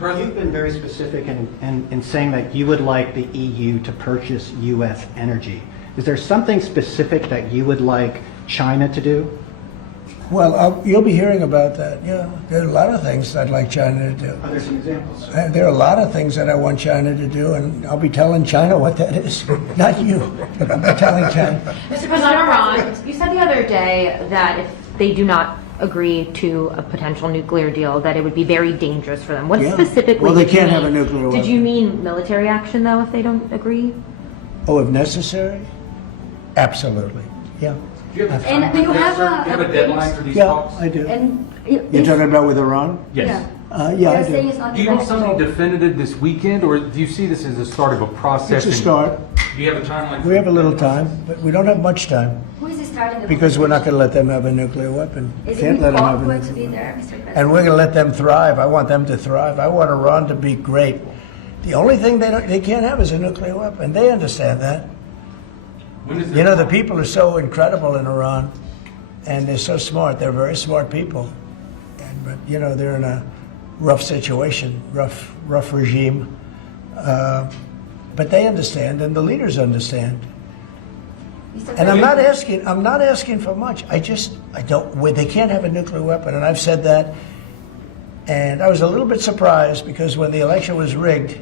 President? You've been very specific in saying that you would like the EU to purchase U.S. energy. Is there something specific that you would like China to do? Well, you'll be hearing about that. Yeah, there are a lot of things I'd like China to do. Are there some examples? There are a lot of things that I want China to do, and I'll be telling China what that is. Not you, but I'll be telling China. Mr. President Iran, you said the other day that if they do not agree to a potential nuclear deal, that it would be very dangerous for them. What Yeah. specifically Well, they did you can't mean? have a nuclear Did weapon. you mean military action, though, if they don't agree? Oh, if necessary? Absolutely. Yeah. Do you have a And time- do you yes, have sir. a- Do you have a deadline for these Yeah, talks? I do. And You're talking about with Iran? Yes. Yeah, I They're saying do. it's not Do you want something negotiable. definitive this weekend, or do you see this as the start of a process? It's a start. Do you have a timeline? We have a little time, but we don't have much time Who is starting the because we're not going to let them have a nuclear weapon. Is Can't it let them have a going to nuclear be weapon. there, Mr. President? And we're going to let them thrive. I want them to thrive. I want Iran to be great. The only thing they can't have is a nuclear weapon. They understand that. When is You know, the people are so incredible in Iran, and they're so smart. They're very smart people. But, you know, they're in a rough situation, rough regime. But they understand, and the leaders understand. Mr. And I'm President, not asking for much. I don't, they can't have a nuclear weapon, and I've said that. And I was a little bit surprised because when the election was rigged,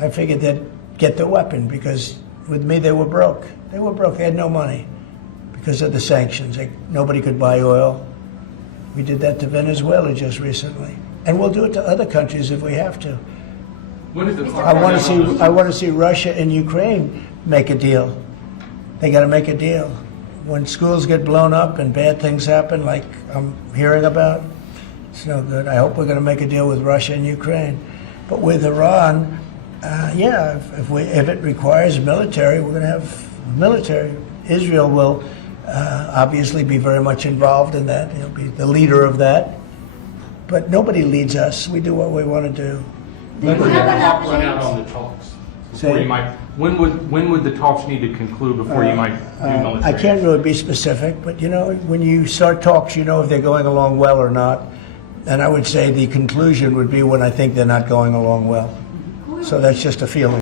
I figured they'd get the weapon because with me they were broke. They were broke. They had no money because of the sanctions. Nobody could buy oil. We did that to Venezuela just recently, and we'll do it to other countries if we have to. When is the I want to see Russia and Ukraine make a deal. They got to make a deal. When schools get blown up and bad things happen, like I'm hearing about, it's no good. I hope we're going to make a deal with Russia and Ukraine. But with Iran, yeah, if it requires military, we're going to have military. Israel will obviously be very much involved in that. He'll be the leader of that. But nobody leads us. We do what we want to do. When you would the have an clock run update? out on the talks? Say- Before you might, when would the talks need to conclude before you might do military? I can't really be specific, but you know, when you start talks, you know if they're going along well or not. And I would say the conclusion would be when I think they're not going along well. So that's just a feeling.